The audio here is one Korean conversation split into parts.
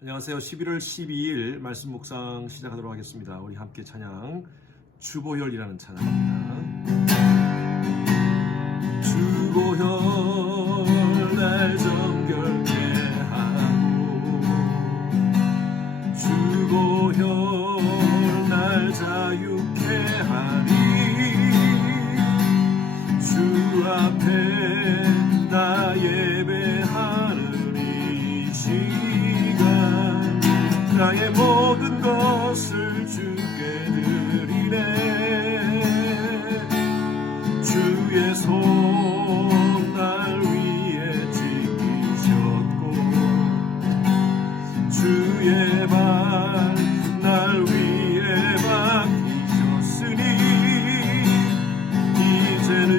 안녕하세요. 11월 12일 말씀 묵상 시작하도록 하겠습니다. 우리 함께 찬양 주보혈이라는 찬양입니다. 주보혈 날 정결케 하고 주보혈 날 자유케 하리 주 앞에 나 예배하는 이 시간 나의 모든 것을 주께 드리네 주의 손 날 위에 지키셨고 주의 발 날 위에 맡기셨으니 이제는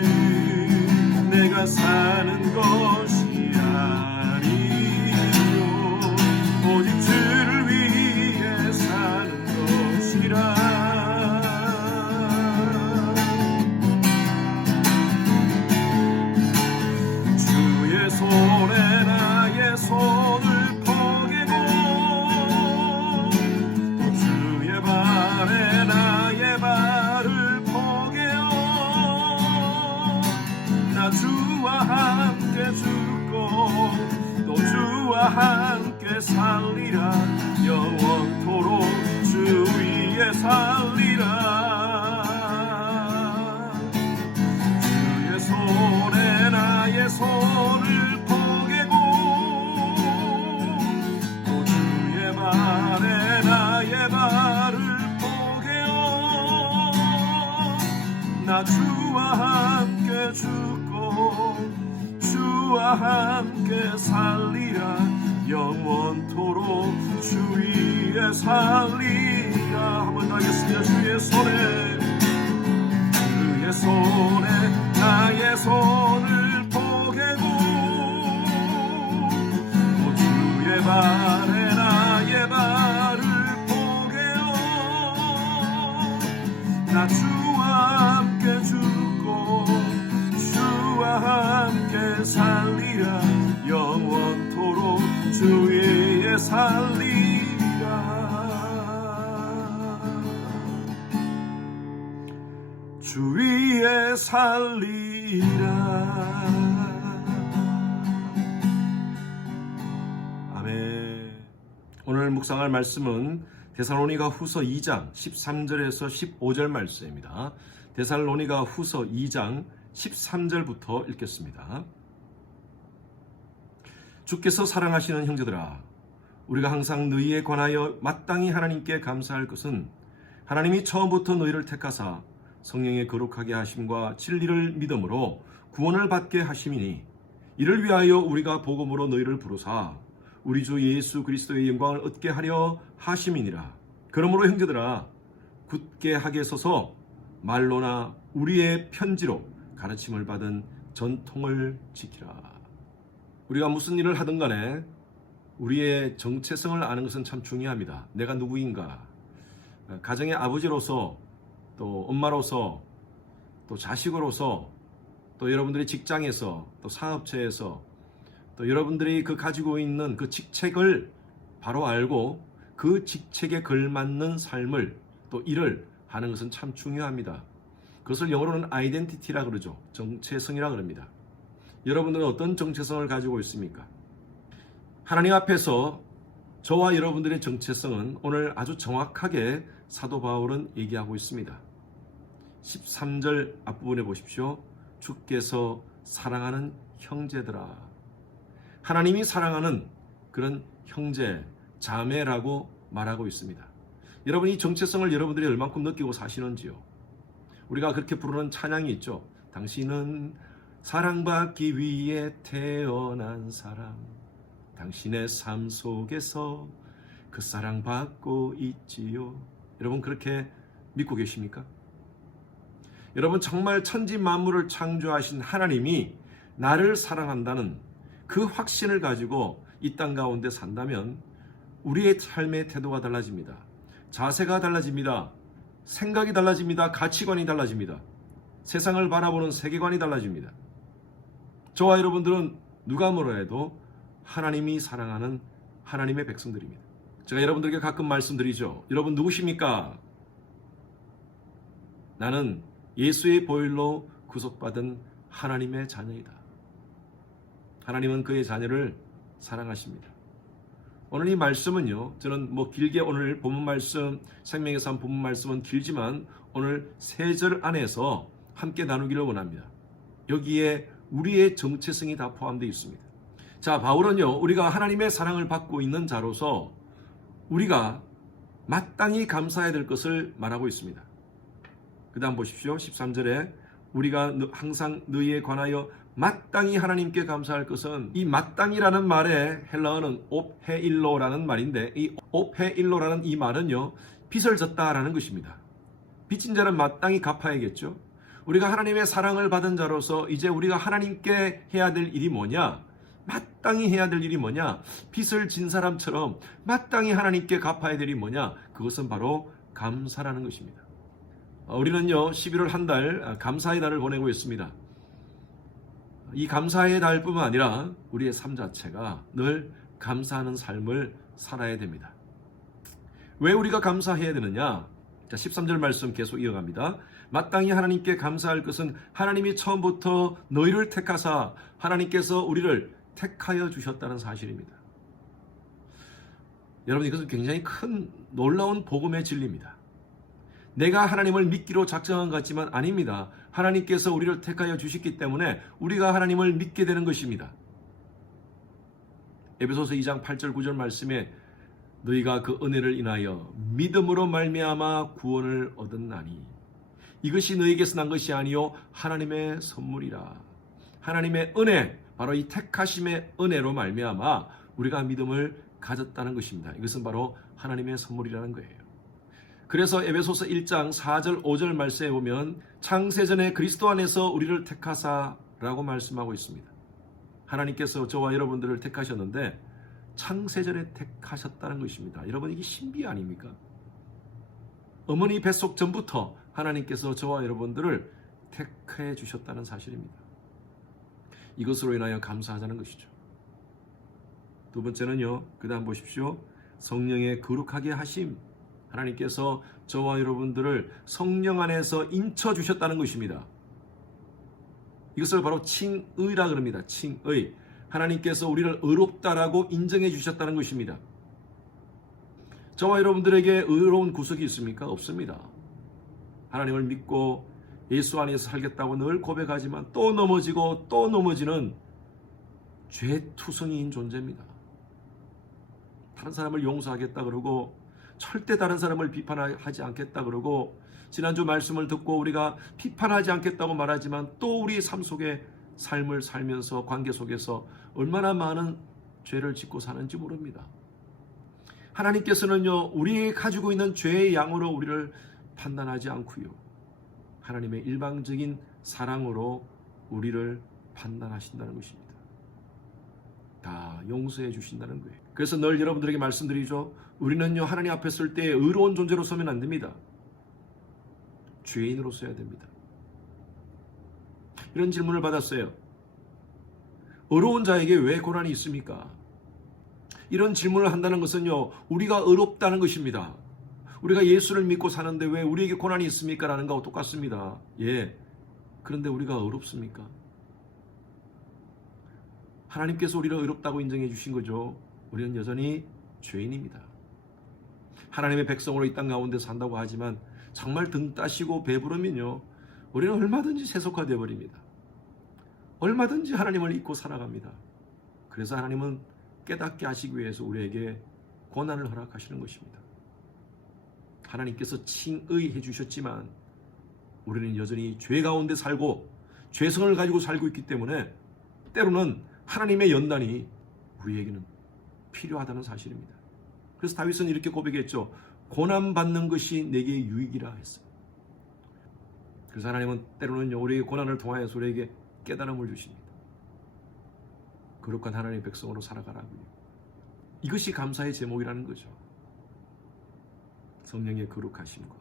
내가 사는 것이 아니요 오직 주를 위해 사는 것이라 주의 손에 나의 손을 포개고 또 주의 발에 나의 발을 포개어 나 주와 함께 죽고 또 주와 함께 살리라 영원토록 주 위에 살리라 주의 손에 나의 손을 포개고 또 주의 발에 나의 발을 포개어 나 주와 함께 죽고 주와 함께 살리라 영원토록 주 위에 살리라 한번 더 하겠습니다. 주의 손에 나의 손을 포개고 또 주의 발에 나의 발을 포개어 나 주와 함께 죽고 주와 함께 살리라 영원토록 주 위에 살리라 주 위에 살리라 아멘. 오늘 묵상할 말씀은 데살로니가 후서 2장 13절에서 15절 말씀입니다. 데살로니가 후서 2장 13절부터 읽겠습니다. 주께서 사랑하시는 형제들아 우리가 항상 너희에 관하여 마땅히 하나님께 감사할 것은 하나님이 처음부터 너희를 택하사 성령의 거룩하게 하심과 진리를 믿음으로 구원을 받게 하심이니 이를 위하여 우리가 복음으로 너희를 부르사 우리 주 예수 그리스도의 영광을 얻게 하려 하심이니라. 그러므로 형제들아 굳게 하게 서서 말로나 우리의 편지로 가르침을 받은 전통을 지키라. 우리가 무슨 일을 하든 간에 우리의 정체성을 아는 것은 참 중요합니다. 내가 누구인가? 가정의 아버지로서 또 엄마로서 또 자식으로서 또 여러분들의 직장에서 또 사업체에서 또 여러분들이 그 가지고 있는 그 직책을 바로 알고 그 직책에 걸맞는 삶을 또 일을 하는 것은 참 중요합니다. 그것을 영어로는 아이덴티티라 그러죠. 정체성이라 그럽니다. 여러분들은 어떤 정체성을 가지고 있습니까? 하나님 앞에서 저와 여러분들의 정체성은 오늘 아주 정확하게 사도 바울은 얘기하고 있습니다. 13절 앞부분에 보십시오. 주께서 사랑하는 형제들아. 하나님이 사랑하는 그런 형제, 자매라고 말하고 있습니다. 여러분 이 정체성을 여러분들이 얼만큼 느끼고 사시는지요? 우리가 그렇게 부르는 찬양이 있죠. 당신은 사랑받기 위해 태어난 사람 당신의 삶 속에서 그 사랑받고 있지요. 여러분 그렇게 믿고 계십니까? 여러분 정말 천지 만물을 창조하신 하나님이 나를 사랑한다는 그 확신을 가지고 이 땅 가운데 산다면 우리의 삶의 태도가 달라집니다. 자세가 달라집니다. 생각이 달라집니다. 가치관이 달라집니다. 세상을 바라보는 세계관이 달라집니다. 저와 여러분들은 누가 뭐라 해도 하나님이 사랑하는 하나님의 백성들입니다. 제가 여러분들에게 가끔 말씀드리죠. 여러분 누구십니까? 나는 예수의 보혈로 구속받은 하나님의 자녀이다. 하나님은 그의 자녀를 사랑하십니다. 오늘 이 말씀은요, 저는 길게 오늘 본문 말씀, 생명에서 한 본문 말씀은 길지만 오늘 3절 안에서 함께 나누기를 원합니다. 여기에 우리의 정체성이 다 포함되어 있습니다. 자, 바울은요, 우리가 하나님의 사랑을 받고 있는 자로서 우리가 마땅히 감사해야 될 것을 말하고 있습니다. 그 다음 보십시오. 13절에 우리가 항상 너희에 관하여 마땅히 하나님께 감사할 것은, 이 마땅이라는 말의 헬라어는 옵헤일로라는 말인데, 이 옵헤일로라는 이 말은요, 빚을 졌다라는 것입니다. 빚진 자는 마땅히 갚아야겠죠. 우리가 하나님의 사랑을 받은 자로서 이제 우리가 하나님께 해야 될 일이 뭐냐? 마땅히 해야 될 일이 뭐냐? 빚을 진 사람처럼 마땅히 하나님께 갚아야 될 일이 뭐냐? 그것은 바로 감사라는 것입니다. 우리는요, 11월 한 달 감사의 달을 보내고 있습니다. 이 감사의 달뿐만 아니라 우리의 삶 자체가 늘 감사하는 삶을 살아야 됩니다. 왜 우리가 감사해야 되느냐? 자, 13절 말씀 계속 이어갑니다. 마땅히 하나님께 감사할 것은 하나님이 처음부터 너희를 택하사 하나님께서 우리를 택하여 주셨다는 사실입니다. 여러분, 이것은 굉장히 큰 놀라운 복음의 진리입니다. 내가 하나님을 믿기로 작정한 것 같지만 아닙니다. 하나님께서 우리를 택하여 주셨기 때문에 우리가 하나님을 믿게 되는 것입니다. 에베소서 2장 8절 9절 말씀에 너희가 그 은혜를 인하여 믿음으로 말미암아 구원을 얻었나니 이것이 너희에게서 난 것이 아니요 하나님의 선물이라. 하나님의 은혜, 바로 이 택하심의 은혜로 말미암아 우리가 믿음을 가졌다는 것입니다. 이것은 바로 하나님의 선물이라는 거예요. 그래서 에베소서 1장 4절 5절 말씀에 보면 창세전에 그리스도 안에서 우리를 택하사라고 말씀하고 있습니다. 하나님께서 저와 여러분들을 택하셨는데 창세전에 택하셨다는 것입니다. 여러분, 이게 신비 아닙니까? 어머니 뱃속 전부터 하나님께서 저와 여러분들을 택해 주셨다는 사실입니다. 이것으로 인하여 감사하자는 것이죠. 두 번째는요, 그 다음 보십시오. 성령의 거룩하게 하심. 하나님께서 저와 여러분들을 성령 안에서 인쳐 주셨다는 것입니다. 이것을 바로 칭의라 그럽니다. 칭의. 하나님께서 우리를 의롭다라고 인정해 주셨다는 것입니다. 저와 여러분들에게 의로운 구석이 있습니까? 없습니다. 하나님을 믿고 예수 안에서 살겠다고 늘 고백하지만 또 넘어지고 또 넘어지는 죄투성이인 존재입니다. 다른 사람을 용서하겠다 그러고 절대 다른 사람을 비판하지 않겠다 그러고, 지난주 말씀을 듣고 우리가 비판하지 않겠다고 말하지만 또 우리 삶 속에 삶을 살면서 관계 속에서 얼마나 많은 죄를 짓고 사는지 모릅니다. 하나님께서는요, 우리 가지고 있는 죄의 양으로 우리를 판단하지 않고요, 하나님의 일방적인 사랑으로 우리를 판단하신다는 것입니다. 다 용서해 주신다는 거예요. 그래서 늘 여러분들에게 말씀드리죠. 우리는요, 하나님 앞에 설 때 의로운 존재로 서면 안 됩니다. 죄인으로 서야 됩니다. 이런 질문을 받았어요. 의로운 자에게 왜 고난이 있습니까? 이런 질문을 한다는 것은요, 우리가 의롭다는 것입니다. 우리가 예수를 믿고 사는데 왜 우리에게 고난이 있습니까? 라는 거하고 똑같습니다. 예. 그런데 우리가 의롭습니까? 하나님께서 우리를 의롭다고 인정해 주신 거죠. 우리는 여전히 죄인입니다. 하나님의 백성으로 이 땅 가운데 산다고 하지만 정말 등 따시고 배부르면요, 우리는 얼마든지 세속화되어 버립니다. 얼마든지 하나님을 잊고 살아갑니다. 그래서 하나님은 깨닫게 하시기 위해서 우리에게 고난을 허락하시는 것입니다. 하나님께서 칭의해 주셨지만 우리는 여전히 죄 가운데 살고 죄성을 가지고 살고 있기 때문에 때로는 하나님의 연단이 우리에게는 필요하다는 사실입니다. 그래서 다윗은 이렇게 고백했죠. 고난받는 것이 내게 유익이라 했어요. 그래서 하나님은 때로는 우리에게 고난을 통하여서 우리에게 깨달음을 주십니다. 거룩한 하나님의 백성으로 살아가라고요. 이것이 감사의 제목이라는 거죠. 성령의 거룩하심과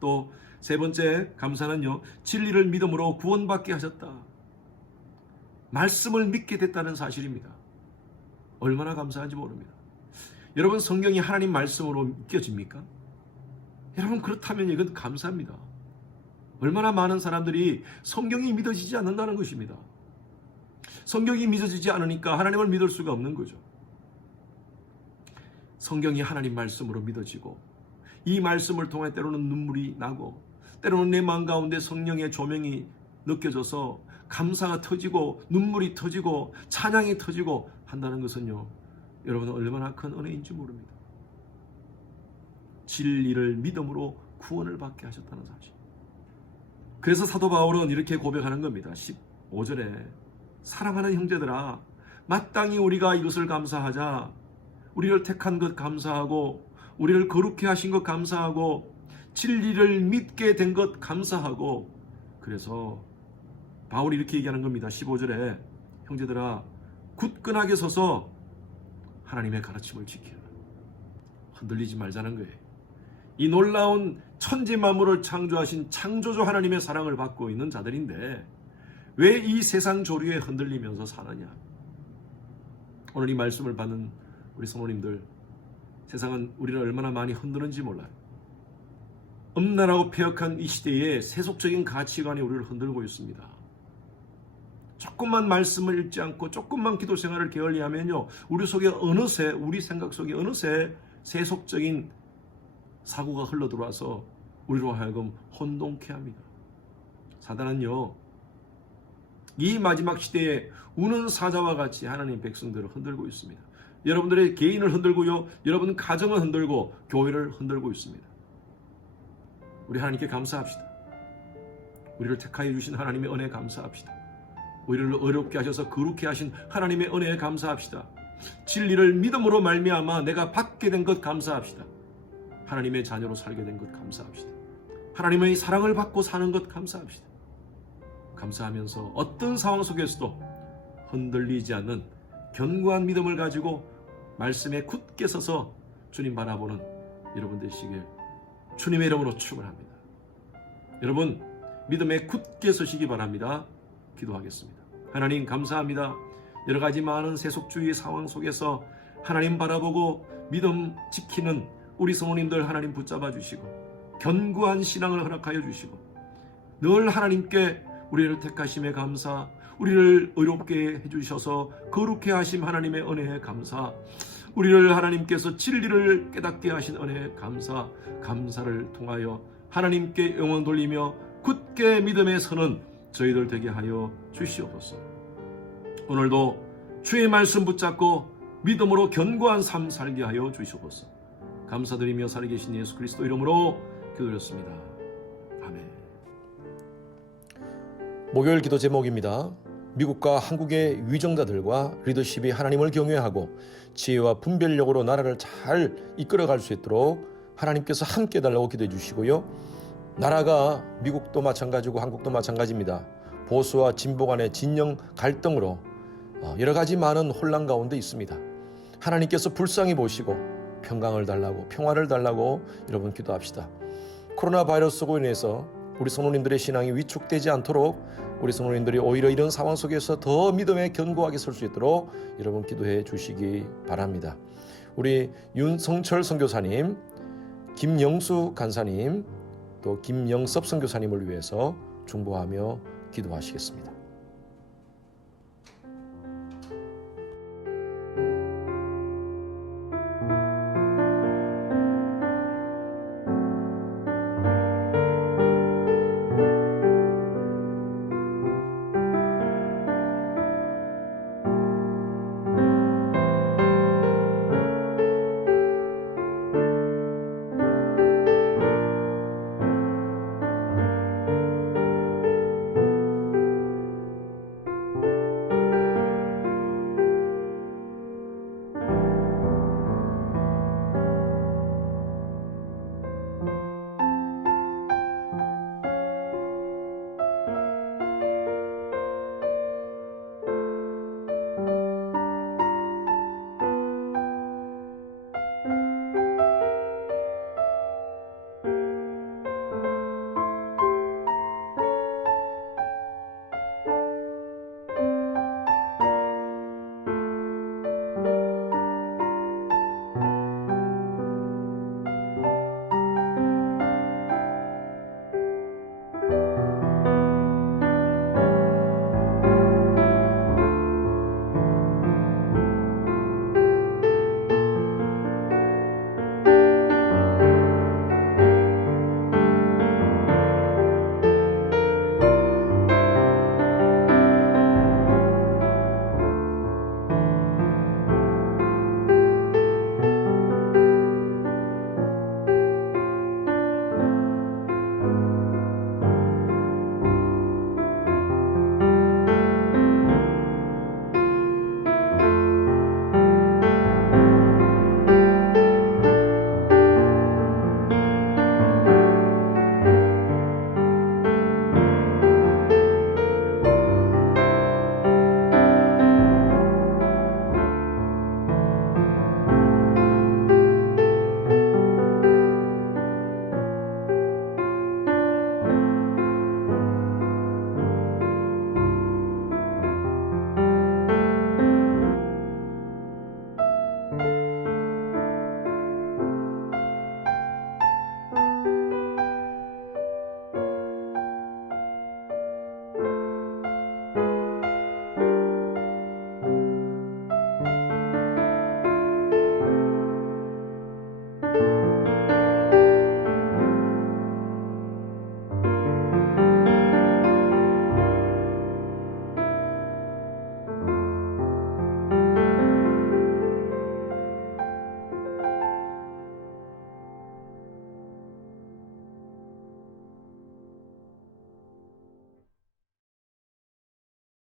또 세 번째 감사는요, 진리를 믿음으로 구원받게 하셨다. 말씀을 믿게 됐다는 사실입니다. 얼마나 감사한지 모릅니다. 여러분, 성경이 하나님 말씀으로 믿겨집니까? 여러분, 그렇다면 이건 감사합니다. 얼마나 많은 사람들이 성경이 믿어지지 않는다는 것입니다. 성경이 믿어지지 않으니까 하나님을 믿을 수가 없는 거죠. 성경이 하나님 말씀으로 믿어지고 이 말씀을 통해 때로는 눈물이 나고 때로는 내 마음 가운데 성령의 조명이 느껴져서 감사가 터지고 눈물이 터지고 찬양이 터지고 한다는 것은요, 여러분은 얼마나 큰 은혜인지 모릅니다. 진리를 믿음으로 구원을 받게 하셨다는 사실. 그래서 사도 바울은 이렇게 고백하는 겁니다. 15절에 사랑하는 형제들아, 마땅히 우리가 이것을 감사하자. 우리를 택한 것 감사하고 우리를 거룩히 하신 것 감사하고 진리를 믿게 된 것 감사하고. 그래서 바울이 이렇게 얘기하는 겁니다. 15절에 형제들아, 굳건하게 서서 하나님의 가르침을 지키라. 흔들리지 말자는 거예요. 이 놀라운 천지 만물을 창조하신 창조주 하나님의 사랑을 받고 있는 자들인데 왜 이 세상 조류에 흔들리면서 사느냐. 오늘 이 말씀을 받는 우리 성도님들, 세상은 우리를 얼마나 많이 흔드는지 몰라요. 음란하고 폐역한 이 시대에 세속적인 가치관이 우리를 흔들고 있습니다. 조금만 말씀을 읽지 않고 조금만 기도 생활을 게을리하면요, 우리 속에 어느새, 우리 생각 속에 어느새 세속적인 사고가 흘러들어와서 우리로 하여금 혼동케 합니다. 사단은요, 이 마지막 시대에 우는 사자와 같이 하나님 백성들을 흔들고 있습니다. 여러분들의 개인을 흔들고요, 여러분 가정을 흔들고 교회를 흔들고 있습니다. 우리 하나님께 감사합시다. 우리를 택하여 주신 하나님의 은혜에 감사합시다. 우리를 어렵게 하셔서 거룩게 하신 하나님의 은혜에 감사합시다. 진리를 믿음으로 말미암아 내가 받게 된 것 감사합시다. 하나님의 자녀로 살게 된 것 감사합시다. 하나님의 사랑을 받고 사는 것 감사합시다. 감사하면서 어떤 상황 속에서도 흔들리지 않는 견고한 믿음을 가지고 말씀에 굳게 서서 주님 바라보는 여러분 되시길 주님의 이름으로 축원합니다. 여러분, 믿음에 굳게 서시기 바랍니다. 기도하겠습니다. 하나님 감사합니다. 여러 가지 많은 세속주의 상황 속에서 하나님 바라보고 믿음 지키는 우리 성도님들 하나님 붙잡아 주시고 견고한 신앙을 허락하여 주시고 늘 하나님께 우리를 택하심에 감사, 우리를 의롭게 해주셔서 거룩해 하심 하나님의 은혜에 감사, 우리를 하나님께서 진리를 깨닫게 하신 은혜에 감사, 감사를 통하여 하나님께 영광 돌리며 굳게 믿음에 서는 저희들 되게 하여 주시옵소서. 오늘도 주의 말씀 붙잡고 믿음으로 견고한 삶 살게 하여 주시옵소서. 감사드리며 살아계신 예수 그리스도 이름으로 기도드렸습니다. 아멘. 목요일 기도 제목입니다. 미국과 한국의 위정자들과 리더십이 하나님을 경외하고 지혜와 분별력으로 나라를 잘 이끌어갈 수 있도록 하나님께서 함께 해달라고 기도해 주시고요. 나라가 미국도 마찬가지고 한국도 마찬가지입니다. 보수와 진보 간의 진영 갈등으로 여러 가지 많은 혼란 가운데 있습니다. 하나님께서 불쌍히 보시고 평강을 달라고, 평화를 달라고 여러분 기도합시다. 코로나 바이러스로 인해서 우리 성도님들의 신앙이 위축되지 않도록 우리 성도님들이 오히려 이런 상황 속에서 더 믿음에 견고하게 설 수 있도록 여러분 기도해 주시기 바랍니다. 우리 윤성철 선교사님, 김영수 간사님, 또 김영섭 선교사님을 위해서 중보하며 기도하시겠습니다.